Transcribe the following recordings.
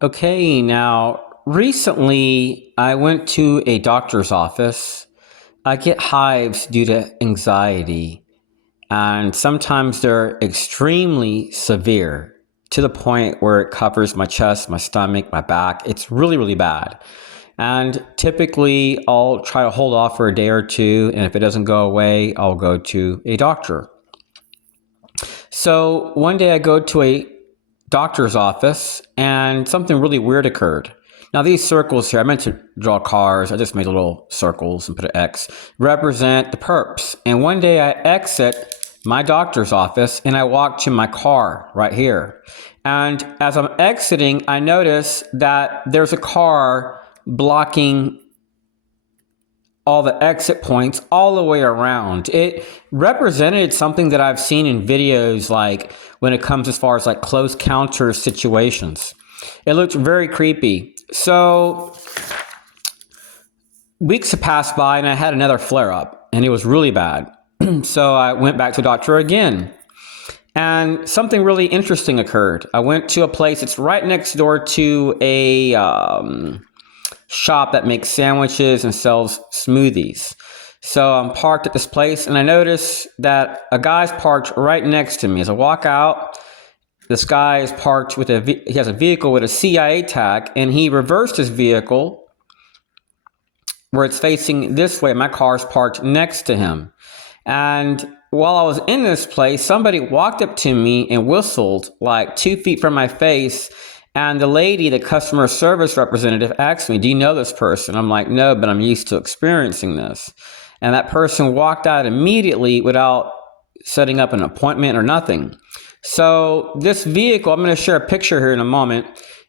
Okay, now recently I went to a doctor's office. I get hives due to anxiety, and sometimes they're extremely severe to the point where it covers my chest, my stomach, my back. It's really, really bad. And typically I'll try to hold off for a day or two, and if it doesn't go away, I'll go to a doctor. So one day I go to a doctor's office and something really weird occurred. Now these circles here, I meant to draw cars, I just made little circles and put an X, represent the perps. And one day I exit my doctor's office and I walk to my car right here. And as I'm exiting, I notice that there's a car blocking all the exit points all the way around. It represented something that I've seen in videos, like when it comes as far as like close counter situations. It looked very creepy. So weeks have passed by and I had another flare up and it was really bad. So I went back to the doctor again. And something really interesting occurred. I went to a place, it's right next door to a shop that makes sandwiches and sells smoothies. So I'm parked at this place and I notice that a guy's parked right next to me. As I walk out, this guy is parked with he has a vehicle with a CIA tag, and he reversed his vehicle where it's facing this way. My car's parked next to him. And while I was in this place, somebody walked up to me and whistled like 2 feet from my face. And the lady, the customer service representative, asked me, "Do you know this person?" I'm like, "No, but I'm used to experiencing this." And that person walked out immediately without setting up an appointment or nothing. So this vehicle, I'm going to share a picture here in a moment.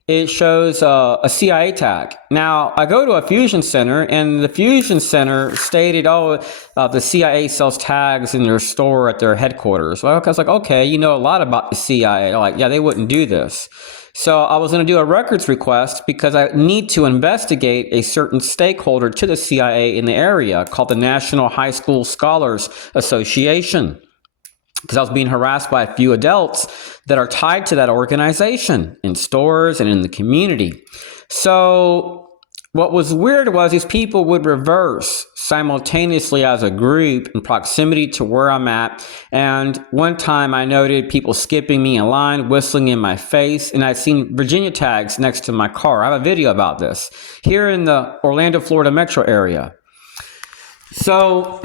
It shows a CIA tag. Now, I go to a fusion center, and the fusion center stated, the CIA sells tags in their store at their headquarters. Well, I was like, okay, you know a lot about the CIA. They're like, yeah, they wouldn't do this. So I was going to do a records request because I need to investigate a certain stakeholder to the CIA in the area called the National High School Scholars Association, because I was being harassed by a few adults that are tied to that organization in stores and in the community. So what was weird was these people would reverse simultaneously as a group in proximity to where I'm at. And one time I noted people skipping me in line, whistling in my face, and I'd seen Virginia tags next to my car. I have a video about this here in the Orlando, Florida metro area. So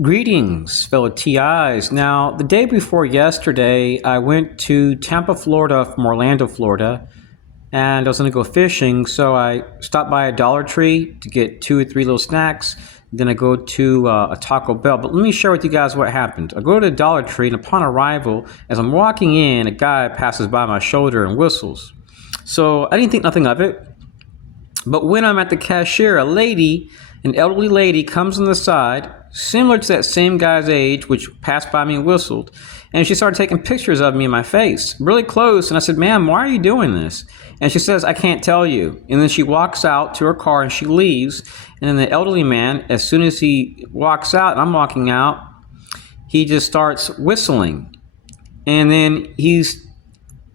greetings, fellow TIs. Now, the day before yesterday, I went to Tampa, Florida from Orlando, Florida, and I was going to go fishing, so I stopped by a Dollar Tree to get 2 or 3 little snacks. Then I go to a Taco Bell. But let me share with you guys what happened. I go to the Dollar Tree, and upon arrival, as I'm walking in, a guy passes by my shoulder and whistles. So I didn't think nothing of it. But when I'm at the cashier, an elderly lady, comes on the side, similar to that same guy's age, which passed by me and whistled. And she started taking pictures of me in my face, really close. And I said, "Ma'am, why are you doing this?" And she says, "I can't tell you." And then she walks out to her car and she leaves. And then the elderly man, as soon as he walks out and I'm walking out, he just starts whistling. And then he's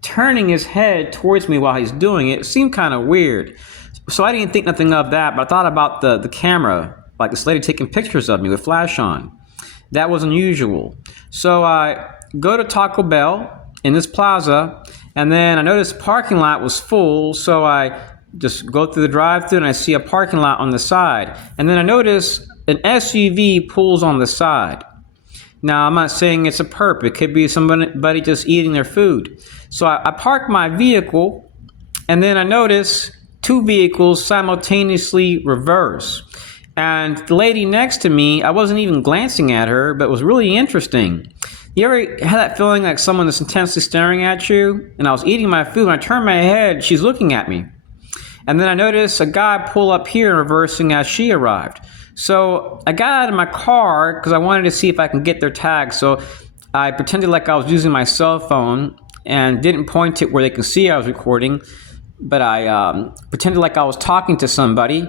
turning his head towards me while he's doing it. It seemed kind of weird. So I didn't think nothing of that, but I thought about the camera, like this lady taking pictures of me with flash on. That was unusual. So I go to Taco Bell in this plaza, and then I noticed the parking lot was full, so I just go through the drive-thru and I see a parking lot on the side. And then I notice an SUV pulls on the side. Now, I'm not saying it's a perp. It could be somebody just eating their food. So I park my vehicle, and then I notice 2 vehicles simultaneously reverse. And the lady next to me, I wasn't even glancing at her, but it was really interesting. You ever had that feeling like someone is intensely staring at you? And I was eating my food, and I turned my head, she's looking at me. And then I noticed a guy pull up here reversing as she arrived. So I got out of my car because I wanted to see if I can get their tag. So I pretended like I was using my cell phone and didn't point it where they could see I was recording, but I pretended like I was talking to somebody,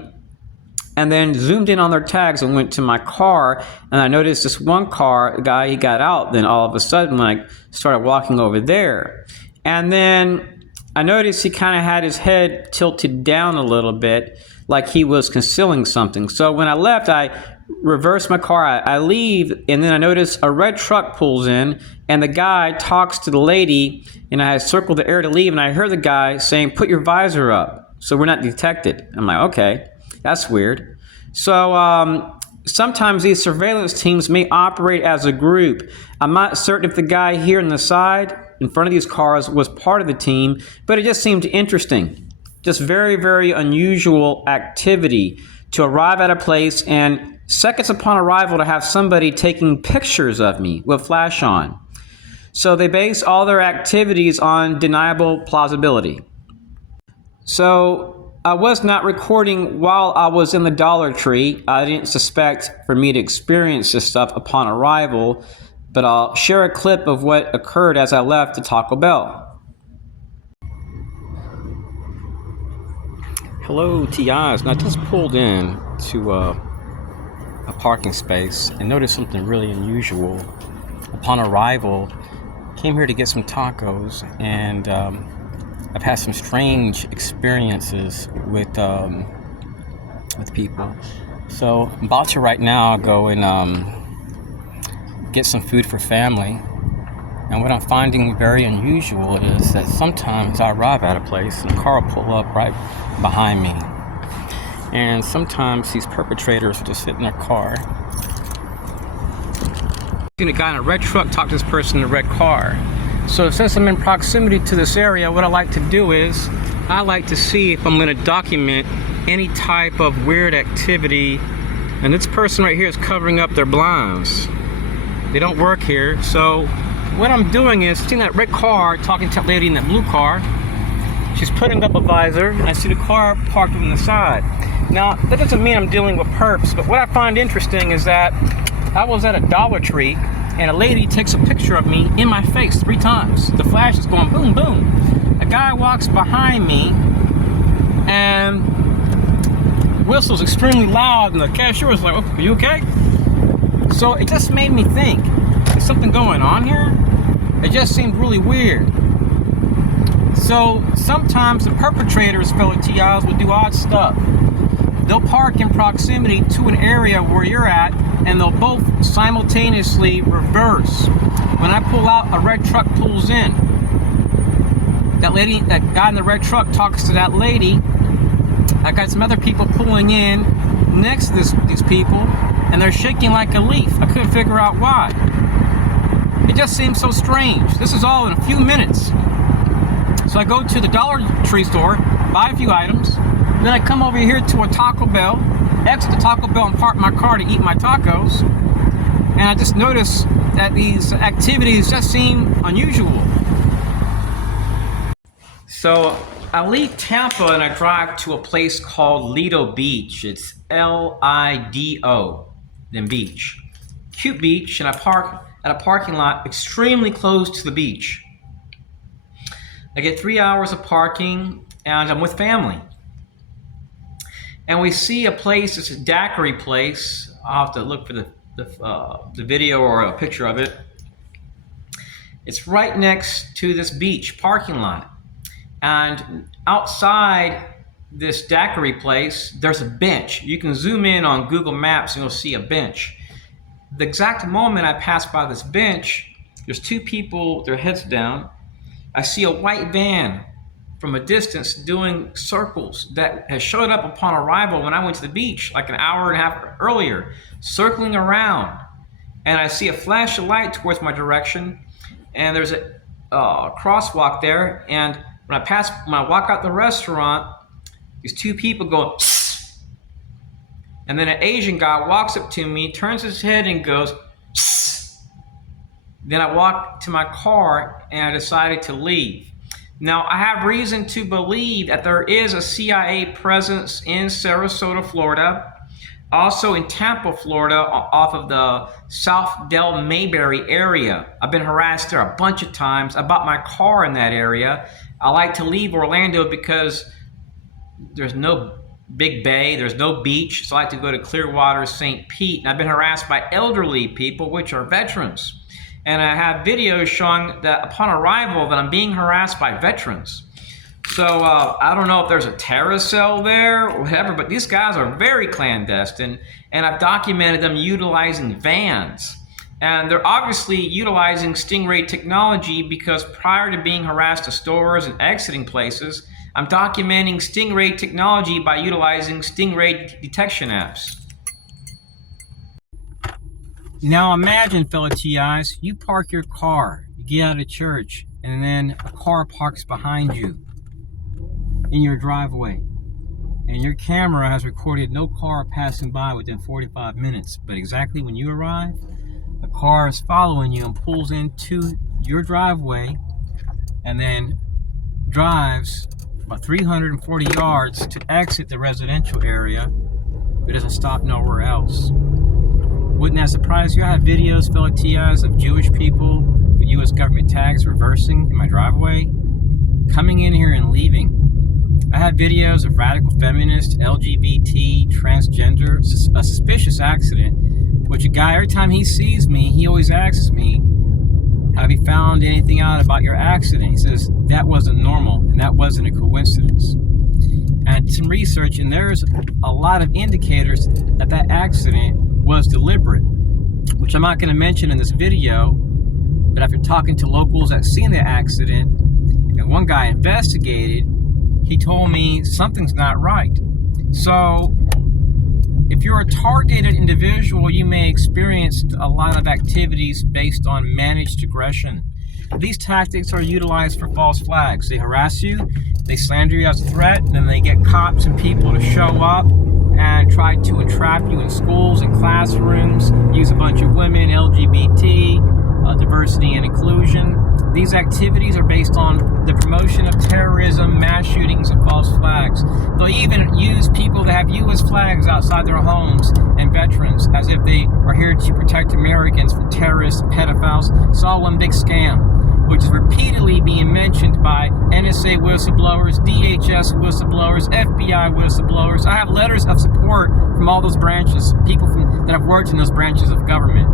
and then zoomed in on their tags and went to my car. And I noticed this one car, the guy, he got out. Then all of a sudden, when I started walking over there, and then I noticed he kind of had his head tilted down a little bit, like he was concealing something. So when I left, I reversed my car. I leave, and then I notice a red truck pulls in, and the guy talks to the lady, and I circled the area to leave, and I heard the guy saying, "Put your visor up so we're not detected." I'm like, okay, that's weird. So sometimes these surveillance teams may operate as a group. I'm not certain if the guy here on the side in front of these cars was part of the team, but it just seemed interesting. Just very, very unusual activity to arrive at a place and seconds upon arrival to have somebody taking pictures of me with flash on. So they base all their activities on deniable plausibility. So I was not recording while I was in the Dollar Tree. I didn't suspect for me to experience this stuff upon arrival, but I'll share a clip of what occurred as I left the Taco Bell. Hello, TIs. Now, I just pulled in to a parking space and noticed something really unusual. Upon arrival, came here to get some tacos, and I've had some strange experiences with people. So I'm about to right now go and get some food for family. And what I'm finding very unusual is that sometimes I arrive at a place and a car will pull up right behind me. And sometimes these perpetrators will just sit in their car. I've seen a guy in a red truck talk to this person in a red car. So since I'm in proximity to this area, what I like to do is I like to see if I'm going to document any type of weird activity. And this person right here is covering up their blinds. They don't work here. So what I'm doing is seeing that red car talking to that lady in that blue car. She's putting up a visor, and I see the car parked on the side. Now, that doesn't mean I'm dealing with perps, but what I find interesting is that I was at a Dollar Tree, and a lady takes a picture of me in my face 3 times. The flash is going boom, boom. A guy walks behind me and whistles extremely loud, and the cashier was like, "Oh, are you okay?" So it just made me think, is something going on here? It just seemed really weird. So sometimes the perpetrators, fellow TIs, will do odd stuff. They'll park in proximity to an area where you're at, and they'll both simultaneously reverse. When I pull out, a red truck pulls in. That guy in the red truck talks to that lady. I got some other people pulling in next to these people, and they're shaking like a leaf. I couldn't figure out why. It just seems so strange. This is all in a few minutes. So I go to the Dollar Tree store, buy a few items, then I come over here to a Taco Bell, exit the Taco Bell and park my car to eat my tacos, and I just noticed that these activities just seem unusual. So I leave Tampa and I drive to a place called Lido Beach. It's Lido, then beach. Cute beach, and I park at a parking lot extremely close to the beach. I get 3 hours of parking, and I'm with family. And we see a place, it's a daiquiri place. I'll have to look for the video or a picture of it. It's right next to this beach parking lot. And outside this daiquiri place, there's a bench. You can zoom in on Google Maps and you'll see a bench. The exact moment I pass by this bench, there's 2 people with their heads down. I see a white van from a distance doing circles that has showed up upon arrival when I went to the beach like an hour and a half earlier, circling around. And I see a flash of light towards my direction, and there's a crosswalk there. And when I walk out the restaurant, these 2 people go, "Psst." And then an Asian guy walks up to me, turns his head and goes, "Psst." Then I walked to my car and I decided to leave. Now, I have reason to believe that there is a CIA presence in Sarasota, Florida, also in Tampa, Florida, off of the South Del Mayberry area. I've been harassed there a bunch of times. I bought my car in that area. I like to leave Orlando because there's no big bay, there's no beach, so I like to go to Clearwater, St. Pete. And I've been harassed by elderly people, which are veterans. And I have videos showing that upon arrival that I'm being harassed by veterans. So I don't know if there's a terrorist cell there or whatever, but these guys are very clandestine, and I've documented them utilizing vans. And they're obviously utilizing Stingray technology because prior to being harassed to stores and exiting places, I'm documenting Stingray technology by utilizing Stingray detection apps. Now imagine, fellow TIs, you park your car, you get out of church, and then a car parks behind you in your driveway. And your camera has recorded no car passing by within 45 minutes. But exactly when you arrive, the car is following you and pulls into your driveway and then drives about 340 yards to exit the residential area, but doesn't stop nowhere else. Wouldn't that surprise you? I have videos, fellow TIs, of Jewish people with U.S. government tags reversing in my driveway, coming in here and leaving. I have videos of radical feminists, LGBT, transgender, a suspicious accident, which a guy, every time he sees me, he always asks me, have you found anything out about your accident? He says, that wasn't normal, and that wasn't a coincidence. And I did some research, and there's a lot of indicators that that accident was deliberate, which I'm not going to mention in this video, but after talking to locals that seen the accident, and one guy investigated, he told me something's not right. So if you're a targeted individual, you may experience a lot of activities based on managed aggression. These tactics are utilized for false flags. They harass you, they slander you as a threat, and then they get cops and people to show up and try to entrap you in schools and classrooms, use a bunch of women, LGBT, diversity and inclusion. These activities are based on the promotion of terrorism, mass shootings, and false flags. They'll even use people that have U.S. flags outside their homes and veterans as if they are here to protect Americans from terrorists and pedophiles. It's all one big scam, which is repeatedly being mentioned by NSA whistleblowers, DHS whistleblowers, FBI whistleblowers. I have letters of support from all those branches, people that have worked in those branches of government.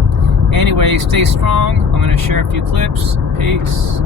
Anyway, stay strong. I'm going to share a few clips. Peace.